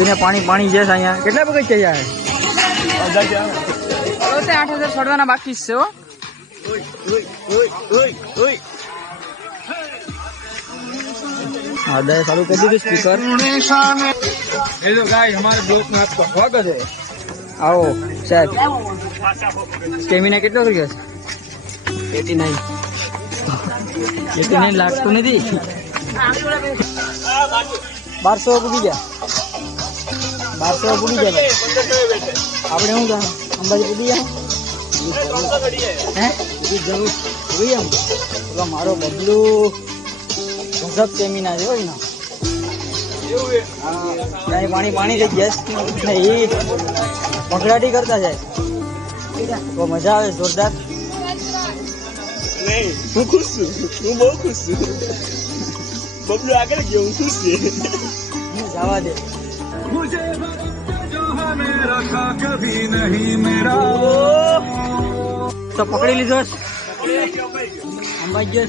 બધીને પાણી પાણી જશે અહીંયા. કેટલા પગથિયા છે? 8,000 છોડવાના બાકી છે. હા, દે ચાલુ કરી દીધું સ્પીકર. હેલો ગાઈસ, हमारे दोस्त में आपका स्वागत है. आओ સાહેબ. સ્ટેમિના કેટલો થઈ ગયો? 89 લાગતું નથી. 1200 પૂરી ગયા. 1200 પૂરી ગયા. આપણે શું જાણ અંબાજી પૂરી ગયા હે જરૂર જોઈએ એમ. મારો બબલું સબ સ્ટેમિના છે હોય ને. પાણી પાણી થઈ ગયા. એ પકડાટી કરતા જાય તો મજા આવે જોરદાર. હું ખુશ છું, હું બહુ ખુશ છું. બબલું આગળ ગયો, હું ખુશ છું. જવા દે. તો પકડી લીધો અંબાજી ગયો.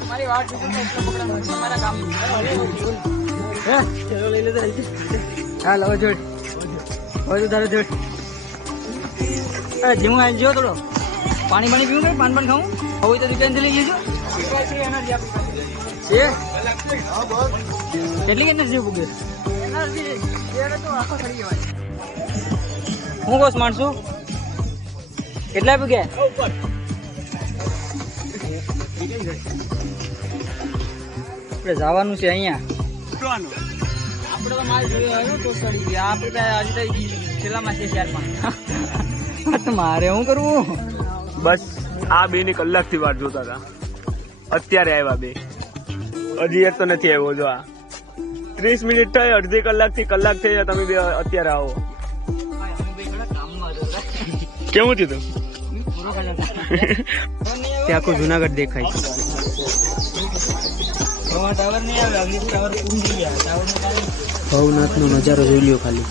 તમારી વાત તમારા કામ લઈ લેતો. હા લવ જોડ હવે તારે જોડ. અરે જીમું આવી જો થોડો પાણી પાણી પીવું કે પાન પાન ખાવું હવે તો દુકાનથી લઈ જજો. કેટલી એનર્જી પૂગે? હું કોસ માણસું કેટલા પૂગે? આપણે જવાનું છે અહીંયા. આપણે તો માલ જોયો તો સડી ગયા. આપણે હજી છેલ્લામાં છે 4-5. મારે શું કરવું? બસ આ 2 ની કલાકથી વાર જોતા હતા. અત્યારે આવ્યા 2. હજી એક તો નથી આવ્યો. જો આ 30 મિનિટ થઈ, અડધી કલાકથી કલાક થઈ. તમે 2 અત્યારે આવો. કેવું થયું? તે આખું જુનાગઢ દેખાય છે. ભવનાથ નો નજારો જોઈ લ્યો ખાલી.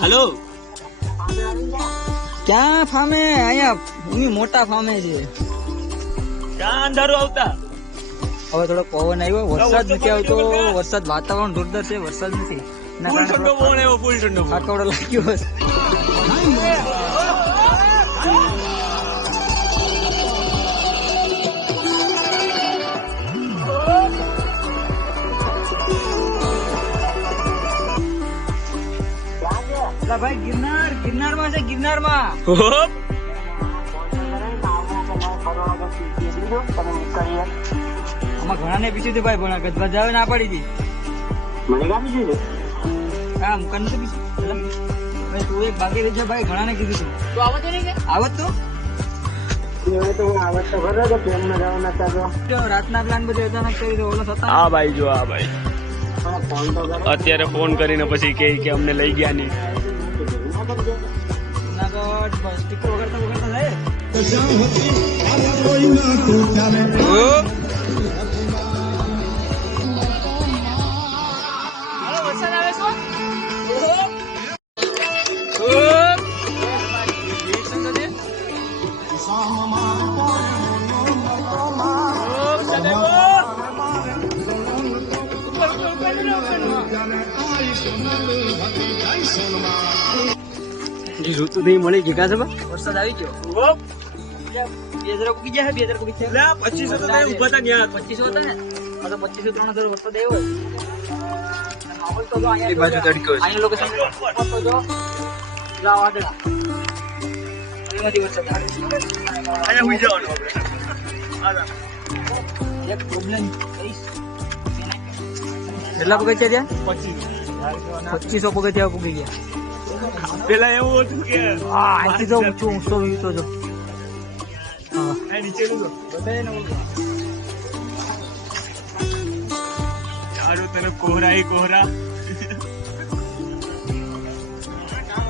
હાલો, ક્યાં ફામે? અહીંયા મોટા ફામે છે. ક્યાં અંધારું આવતા? હવે થોડો પવન આવ્યો. વરસાદ નથી આવતો. વરસાદ વાતાવરણ જોરદાર છે. વરસાદ નથી. ફૂલ ઠંડો પવન આવ્યો, ફૂલ ઠંડો. કાકડો લાગ્યો હશે. ભાઈ ગિરનાર માં છે. ગિરનાર માં આમાં ઘણા ને પીછું ભાઈ પણ ગજવા જાવે ના પાડી હતી. હા મુકાન તો તું એક ભાગે વેચો ભાઈ. ઘણા ને કીધું તું આવત તો રાતના પ્લાન બધે અચાનક કરી દો. ઓલો થતા હા ભાઈ, જો આ ભાઈ અત્યારે ફોન કરીને પછી કે અમને લઈ ગયા નહીં. જુનાગઢ બસ ટિકિટ વગર જાય. વરસાદ આવે છે. ઋતુ થી મળી ગઈ. કાશે વરસાદ આવી ગયો. 2000 પૂકી ગયા. 2000 પૂકી ગયા. 2500 તો ઉભા હતા ત્યાં. 2500 હતા ને. 2500 3000 વરસાદ આવ્યો. એ બાજુ તડકો છે. અહીં લોકેશન તો જો જાવ આદડા. એમાંથી વરસાદ આવે. અહીંયા હોઈ જવાનું આપણે. એક પ્રોબ્લેમ કઈશ. કેટલા પગથિયા ત્યાં? 2500 પગથિયા પૂકી ગયા. પેલા એવું હતું કે અહીંથી તો ઊંચો વીતો જો. નીચેનું તો ચારો તરફ કોહરા ही कोहरा.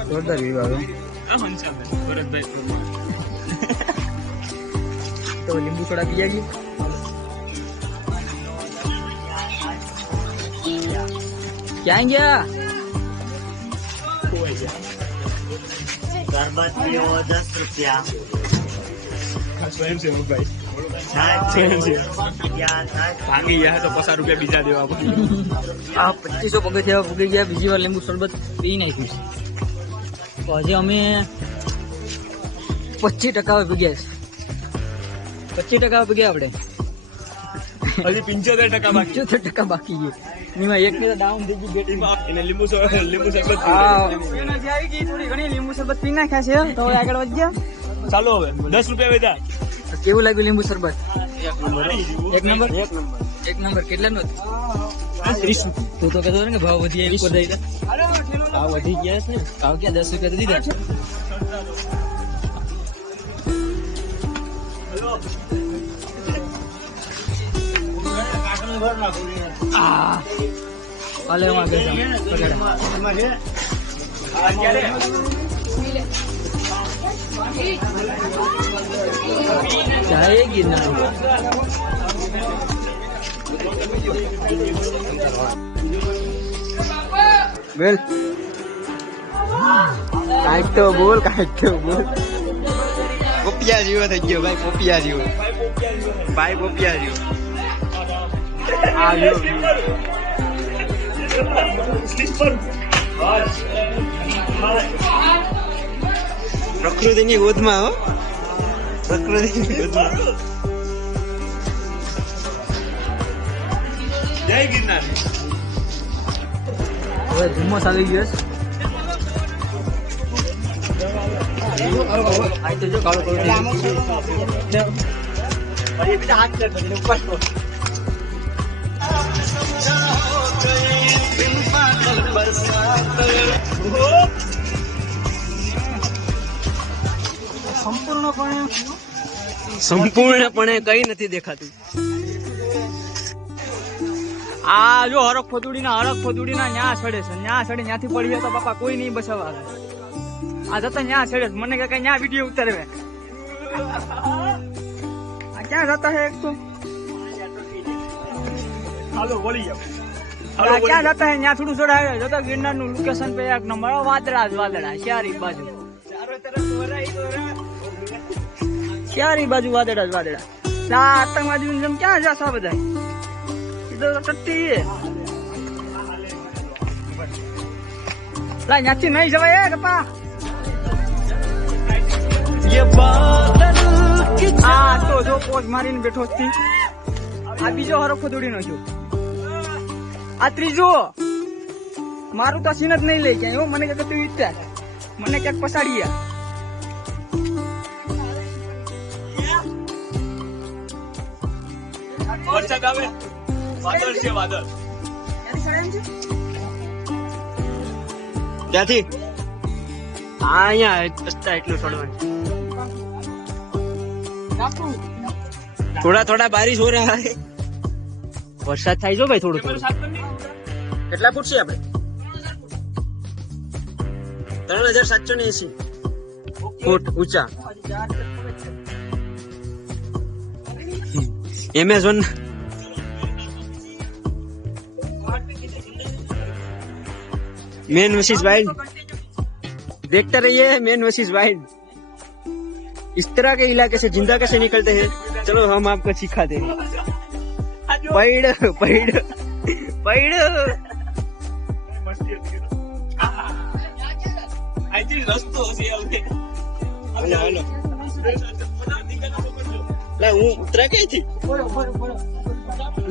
જોરદાર વ્યૂ આવે. ભરતભાઈ તો લીંબુ સોડા પી ગયા. ક્યાં ગયા? ગરબા 10 રૂપિયા. ખાસ ફ્રેન્ડ છે ભાઈ ભાંગી ગયા તો 50 રૂપિયા બીજા દેવા પડે. આ 2500 પગથિયા પૂગી ગયા. બીજી વાર લીંબુ શરબત પી નાખ્યું છે. તો હજી અમે 25% પૂગ્યા છે. 25% પૂગ્યા આપણે. હજી 75% બાકી. 75% બાકી છે. એમાં એક ને ડાઉન થઈ ગઈ બેટરી. એને લીંબુ શરબત આવી ગઈ થોડી ઘણી લીંબુ શરબત પી નાખ્યા છે. તો હવે આગળ વધ્યા. ચાલો હવે 10 રૂપિયા વેચા. કેવું લાગ્યું લીંબુ શરબત? એક નંબર. કેટલાનું હતું? 30. તું તો કહેતો ને કે ભાવ વધી ગયા. ભાવ વધી ગયા છે ને. ભાવ ક્યાં 10 રૂપિયા તો દીધા. હાલે એમાં જાય ગિરનાર. બોલ કાંઈક તો બોલ. પોપિયા જેવો થઈ ગયો ભાઈ. પોપિયા જેવો. આવ્યો. પ્રકૃતિની ગોદમાં હો. જય ગિરનાર. હવે ધુમ્મસ આવી ગયો સંપૂર્ણપણે કઈ નથી દેખાતું. આ જો હરખ ફતુડી ના ન્યા છડે છે. ન્યા છડે ન્યાથી પડી તો બાપા કોઈ નહીં બસાવવા. આ જતા ન્યા છડે. મને કે ન્યા વિડીયો ઉતારવે. આ ક્યાં જતા હે? એક તો હાલો વળી જાવ. ક્યાં જતા હે? ન્યા થોડું છોડાવે. જતા ગિરનાર નું લોકેશન पे એક નંબર. વાદળા ચારી બાજુ. ચારી બાજુ વાદળા. આતંકવાદી જેમ ક્યાં જશો બધા? ત્યાંથી નહીં જવાય કપા. હા તો જો પોઝ મારીને બેઠો જ. આ બીજો હરખો દોડી નાખ્યો. આ ત્રીજો. મારું તો સીન જ નહીં લઈ ક્યાંય. મને કે તું વિચાર. મને ક્યાંક પસાડી. વરસાદ આવે. વાદળ છે વાદળ. ક્યાંથી? અહીંયા રસ્તા એટલું છોડવાનું. થોડા બારિશ હો રહ્યા હે. વરસાદ થાય જો ભાઈ. થોડું કેટલા ફૂટ છે આપણે? 3780 ફૂટ ઊંચા. એમેઝોન मैन वर्सेस वाइल्ड देखते रहिए. Man versus wild. इस तरह के इलाके से जिंदा कैसे निकलते हैं, चलो हम आपको सिखाते हैं. पैड उतरा गई थी.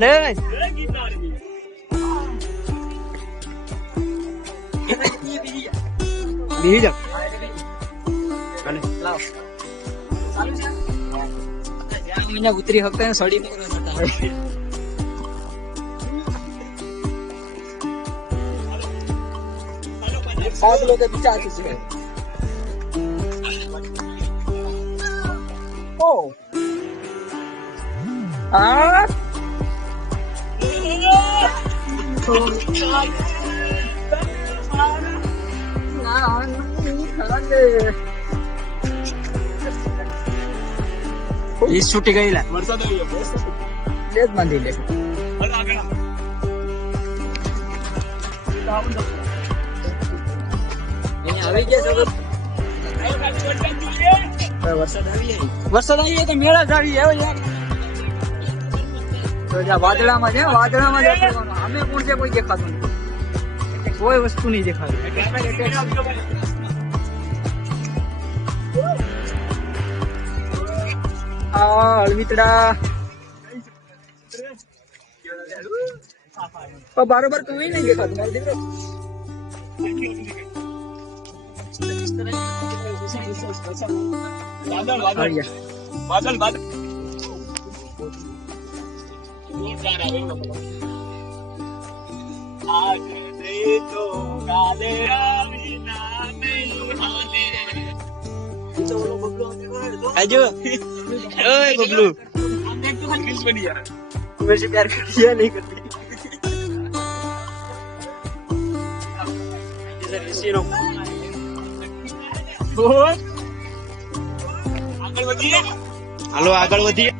ले બીજ ઉતરી હકતા સડી સાત લોકો વિચાર છે. ઓ આ છૂટી ગયેલા. વરસાદ આવી ગયો. લેજ બાંધી લે. અહીંયા આવી ગયા. વરસાદ આવી જાય તો મેળા જાળી આવે યાર. તો જ્યાં વાદળામાં છે, વાદળામાં દેખાવાનું. અમે કોણ છે કોઈ દેખાતું નથી, કોઈ વસ્તુ નહીં દેખાતું. હળવીતડા બરોબર તું નહીં દેખાતું મારો દીકરો. વાદળ વાદળ बबलू मेरे से प्यार करती है नहीं करती. હાલો આગળ વધીએ.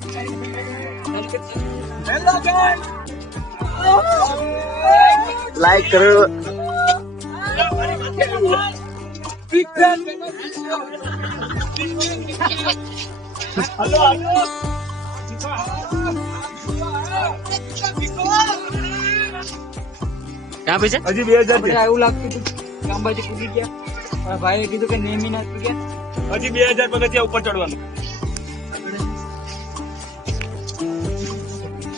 लाइक करो. ક્યાં પૈસા હજી 2000 છે. એવું લાગતું હતું કે અંબાજી કૂદી ગયા. ભાઈએ કીધું કે નેમી ના ગયા. હજી 2000 પગથિયા ઉપર ચડવાનું.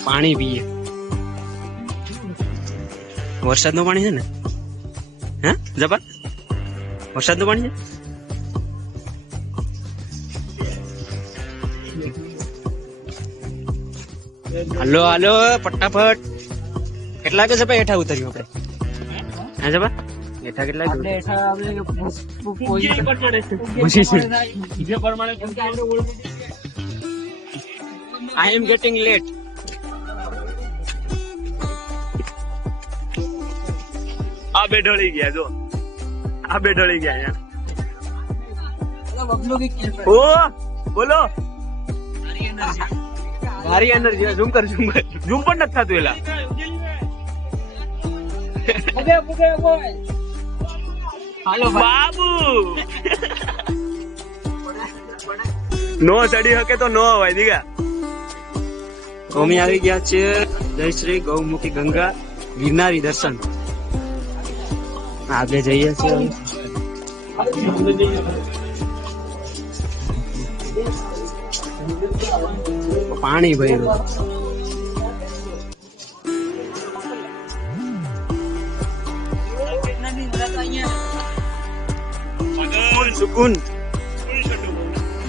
પાણી પીએ. વરસાદ નું પાણી છે ને? હે જબર વરસાદ નું પાણી છે. હાલો હાલો ફટાફટ. કેટલા કે છે ભાઈ હેઠા ઉતર્યું આપણે? હા જબર હેઠા કેટલા આપણે હેઠા આપણે આઈ એમ ગેટિંગ લેટ. આ બે ઢળી ગયા જો, આ બે ઢળી ગયા યાર. ઓ બોલો ભારી એનર્જી. ઝૂમ કર ઝૂમ કર. ઝૂમ પણ નથી થતું એલા. હાલો બાબુ નો ચડી શકે તો નો હોય દીગા. અમે આવી ગયા છે જય શ્રી ગૌમુખી ગંગા ગિરનારી દર્શન. આગળ જઈએ છીએ. પાણી ભર્યું. સુકૂન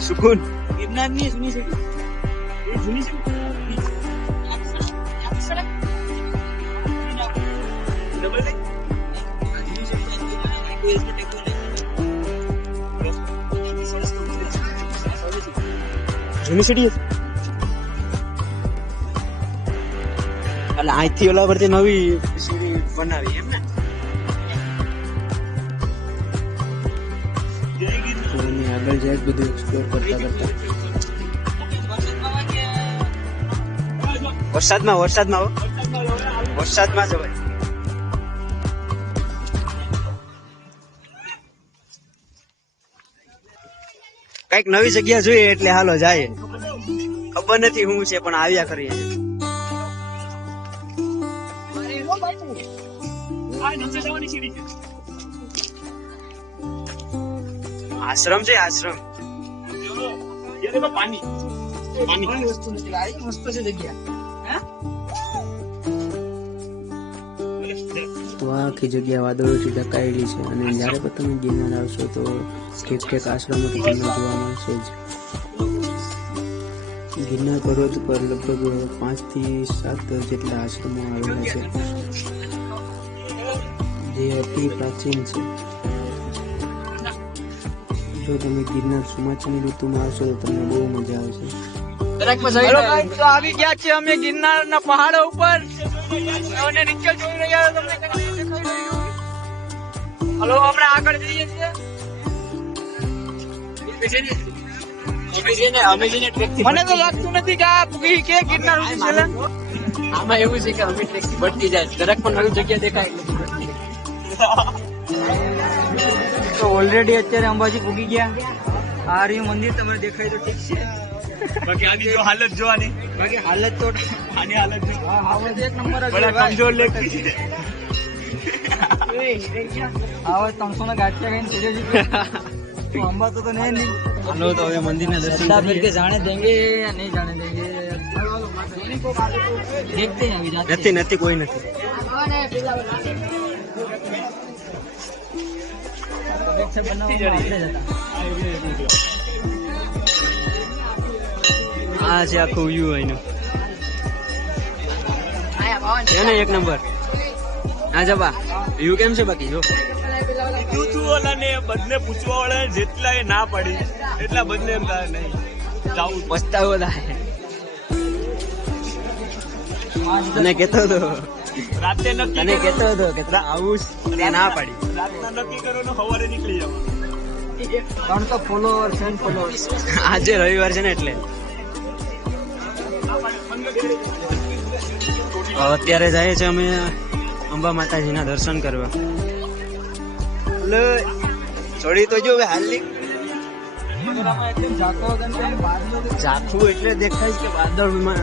સુકૂન. ગિરનારની જૂની સિટી. જૂની સિટી એટલે અહીંથી ઓલા પરથી નવી સીડી બનાવી એમ ને. આગળ જાય બધું એક્સપ્લોર કરતા કરતા. વરસાદમાં વરસાદમાં વરસાદમાં જવાય. કઈક નવી જગ્યા જોઈએ એટલે હાલો જાય. ખબર નથી શું છે પણ આવ્યા કરીએ. આશ્રમ છે આશ્રમ. પાણી વસ્તુ નથી આ મસ્ત છે જગ્યા. તો આ આખી જગ્યા વાદળોથી ઢંકાયેલી છે અને જ્યારે પણ તમે ગિરનાર આવશો તો ઠેક ઠેક આશ્રમો તો તમને જોવા મળશે જ. ગિરનાર પર્વત પર લગભગ 5 થી 7 જેટલા આશ્રમો આવેલા છે જે અતિ પ્રાચીન છે. જો તમે ગિરનાર ચોમાસાની ઋતુમાં આવશો તો તમને બહુ મજા આવશે. હેલો ગાઈસ, તો આવી ગયા છે અમે ગિરનારના પહાડો ઉપર અને નીચે જોઈ રહ્યા છો તમને કંઈક દેખાઈ રહ્યું. હલો આપણે આગળ જઈએ છીએ. મને તો લાગતું નથી કે આ પૂગી કે ગિરનાર સુધી છેલ્લે. આમાં એવું છે કે અમે ટ્રેક ભટકી જાય જરાક પણ નવી જગ્યા દેખાય. તો ઓલરેડી અત્યારે અંબાજી પૂગી ગયા આ રહ્યું મંદિર તમને દેખાય તો ઠીક છે, બાકી આની જો હાલત જોવાની, બાકી હાલત તો આની હાલત જો આવો એક નંબર જ બડા ભાઈ. કમજોર લેગતી છે. આવો 300 ના ગાંઠિયા ખાઈને સીધે તો અંબા તો નહીં નહીં. હાલો તો હવે મંદિરના દર્શન श्रद्धा फिर કરીએ. के जाने देंगे या नहीं जाने देंगे देखते हैं अभी जाते નથી નથી કોઈ નથી. આ છે આખું વ્યૂ અહીંનું છે ને એક નંબર. હા જબા વ્યૂ કેમ છે બાકી જો કીધું તું ઓલાને બદલે પૂછવા વાળા જેટલા એ ના પડી એટલા બદલે એમ થાય નહીં જાવું જ. પસ્તાવો થાય. તને કેતો હતો રાતે નક્કી તને કરો. કેતો હતો કે તારે આવું જ, તે ના પાડી. રાતના નક્કી કરો ને સવારે નીકળી જાવ. कौन तो फॉलोअर्स एंड फॉलोअर्स આજે રવિવાર છે ને એટલે અત્યારે જાય છે અમે અંબા માતાજીના દર્શન કરવા. છોડી તો જો હાલી जातो अगर बाद में ઝાખું એટલે દેખાય કે વાદળમાં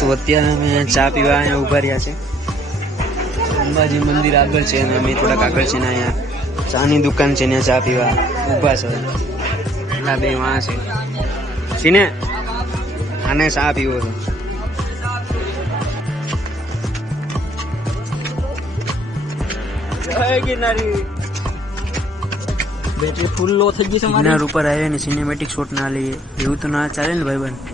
તો અત્યારે અમે ચા પીવા અહીંયા ઉભા રહ્યા છે. અંબાજી મંદિર આગળ છે અને અમે થોડાક આગળ છે ને અહીંયા ચાની દુકાન છે ને ચા પીવા ઉભા છે. પેલા બે વાં છે સીને આને ચા પીવો છે. बैटरी फुल लो થઈ ગઈ છે મારી ગિરનાર ઉપર આવીને સિનેમેટિક શોટ ના લઈએ એવું તો ના ચાલે ને ભાઈબંધ.